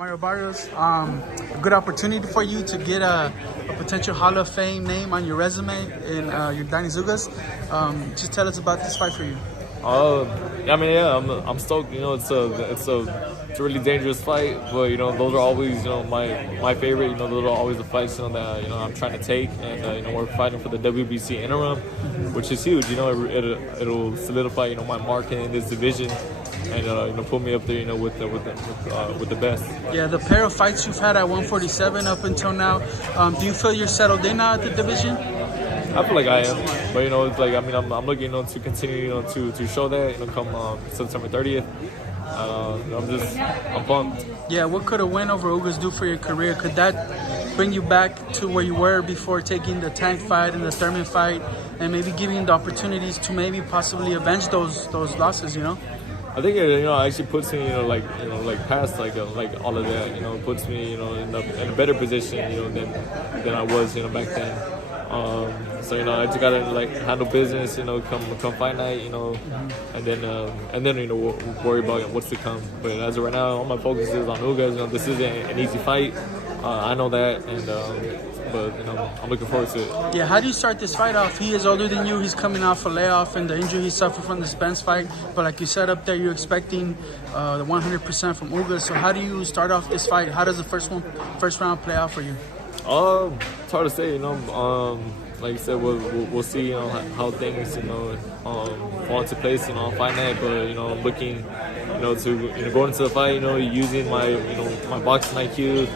Mario Barrios, a good opportunity for you to get a potential Hall of Fame name on your resume in Yordenis Ugas. Just tell us about this fight for you. I'm stoked. It's a really dangerous fight, but those are always my favorite. Those are always the fights that I'm trying to take, and we're fighting for the WBC interim, which is huge. It'll solidify my mark in this division, and put me up there with the best. Yeah, the pair of fights you've had at 147 up until now, do you feel you're settled in now at the division? I feel like I am, but it's like I'm looking to continue to show that come September 30th. I'm pumped. Yeah, what could a win over Ugas do for your career? Could that bring you back to where you were before taking the Tank fight and the Thurman fight, and maybe giving you the opportunities to maybe possibly avenge those losses? I think it actually puts me past like all of that. Puts me in a better position than I was back then. So I just gotta handle business, come fight night, and then we'll worry about what's to come. But as of right now, all my focus is on Ugas. This isn't an easy fight. I know that, but I'm looking forward to it. Yeah, how do you start this fight off? He is older than you. He's coming off a layoff and the injury he suffered from the Spence fight. But like you said up there, you're expecting the 100% from Ugas. So how do you start off this fight? How does the first round play out for you? It's hard to say, like I said, we'll see, how things, fall into place, on fight night. But I'm looking, to go into the fight, using my, my boxing IQ,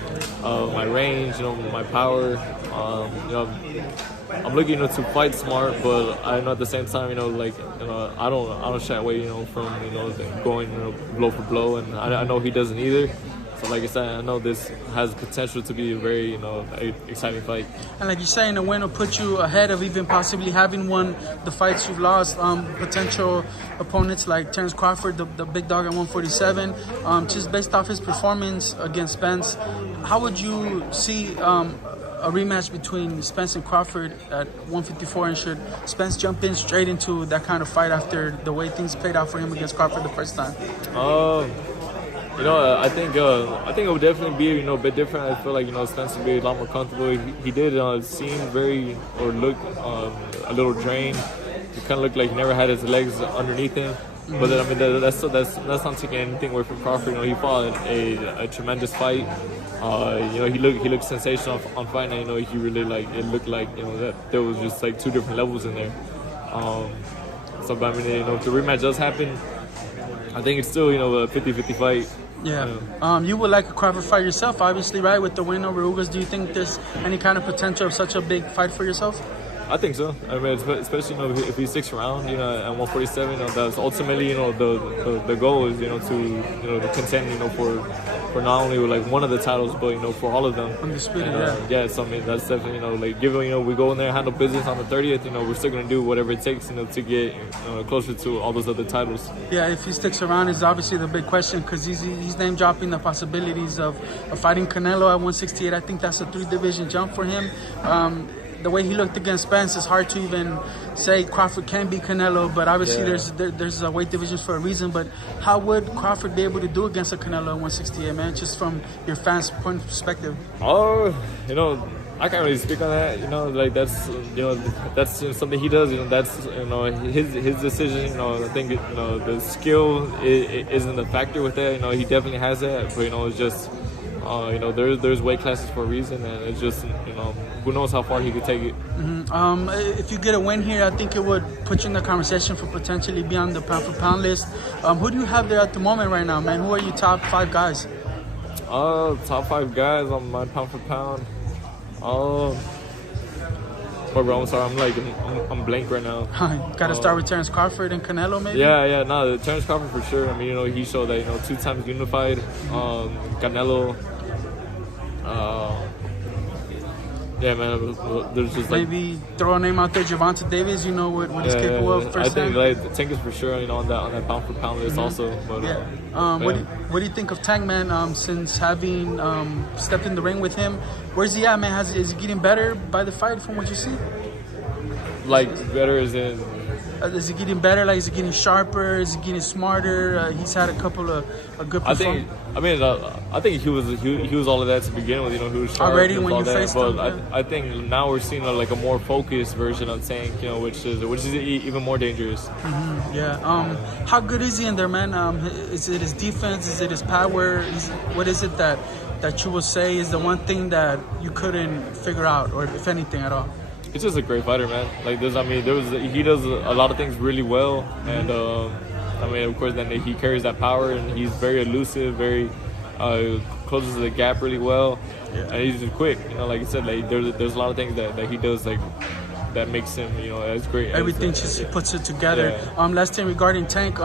my range, my power. I'm looking, to fight smart, but I know at the same time, I don't shy away, from going, blow for blow, and I know he doesn't either. So like I said, I know this has potential to be a very, exciting fight. And like you're saying, the win will put you ahead of even possibly having won the fights you've lost. Potential opponents like Terrence Crawford, the big dog at 147. Just based off his performance against Spence, how would you see a rematch between Spence and Crawford at 154, and should Spence jump in straight into that kind of fight after the way things played out for him against Crawford the first time? I think it would definitely be a bit different. I feel like Spence would be a lot more comfortable. He did seem look a little drained. He kind of looked like he never had his legs underneath him. But then that's not taking anything away from Crawford. He fought a tremendous fight. He looked sensational on fight night. He really it looked like that there was just two different levels in there. So but if the rematch does happen, I think it's still a 50-50 fight. Yeah. You would like a Crawford fight yourself, obviously, right? With the win over Ugas, do you think there's any kind of potential of such a big fight for yourself? I think so. Especially if he sticks around, at 147, that's ultimately the goal is to contend for not only one of the titles, but for all of them. Undisputed, yeah. So that's definitely given we go in there, handle business on the 30th. We're still gonna do whatever it takes to get closer to all those other titles. Yeah, if he sticks around is obviously the big question, because he's name dropping the possibilities of fighting Canelo at 168. I think that's a 3-division jump for him. The way he looked against Spence, it's hard to even say Crawford can beat Canelo, but obviously there's weight divisions for a reason. But how would Crawford be able to do against a Canelo at 168, man? Just from your fans' point of perspective. I can't really speak on that. That's something he does. That's his decision. I think the skill isn't a factor with that. He definitely has that, but it's just. There's weight classes for a reason, and it's just, who knows how far he could take it. If you get a win here, I think it would put you in the conversation for potentially being on the pound-for-pound list. Who do you have there at the moment right now, man? Who are your top 5 guys? Top 5 guys on my pound-for-pound. Bro, I'm sorry, I'm blank right now. Got to start with Terrence Crawford and Canelo, maybe? Yeah, no, Terrence Crawford for sure. He showed that, 2 times unified. Canelo, yeah, man, there's just maybe throw a name out there, Gervonta Davis, what he's capable of. I think Tank is for sure, on that pound for pound list also. But what do you think of Tank, man? Since having stepped in the ring with him, where's he at, man? Is he getting better by the fight from what you see? Better as in Is he getting better? Like, is he getting sharper? Is he getting smarter? He's had a couple of good performances. I think he was all of that to begin with. You know, he was sharp already when you faced him. But I think now we're seeing like a more focused version of Tank. You know, which is even more dangerous. Mm-hmm, yeah. How good is he in there, man? Is it his defense? Is it his power? What is it that you would say is the one thing that you couldn't figure out, or if anything at all? He's just a great fighter, man. Like he does a lot of things really well, and of course, then he carries that power, and he's very elusive, very closes the gap really well, and he's just quick. You know, like I said, like there's a lot of things that he does like that makes him, you know, as great. Everything he puts it together. Yeah. Last thing regarding Tank,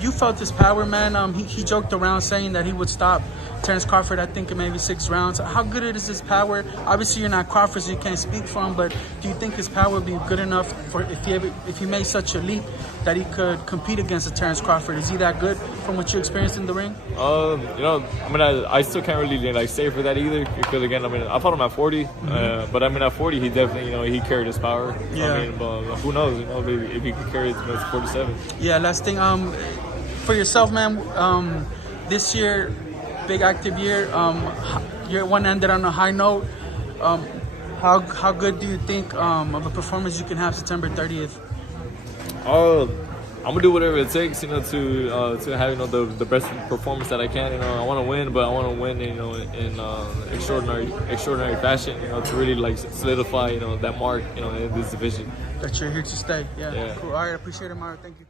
you felt his power, man. He joked around saying that he would stop Terence Crawford, I think, in maybe 6 rounds. How good is his power? Obviously, you're not Crawford, so you can't speak for him, but do you think his power would be good enough for if he made such a leap that he could compete against a Terence Crawford? Is he that good from what you experienced in the ring? I still can't really like say for that either, because again, I fought him at 40, but at 40 he definitely, you know, he carried his power. Yeah. But who knows, you know, if he could carry it to 47. Yeah. Last thing, for yourself, man, this year, big active year. Year one ended on a high note. How good do you think of a performance you can have September 30th? I'm gonna do whatever it takes, you know, to have, you know, the best performance that I can. You know, I want to win, but I want to win, you know, in extraordinary fashion. You know, to really like solidify, you know, that mark, you know, in this division. That you're here to stay. Yeah. Yeah. Cool. All right. Appreciate it, Mario. Thank you.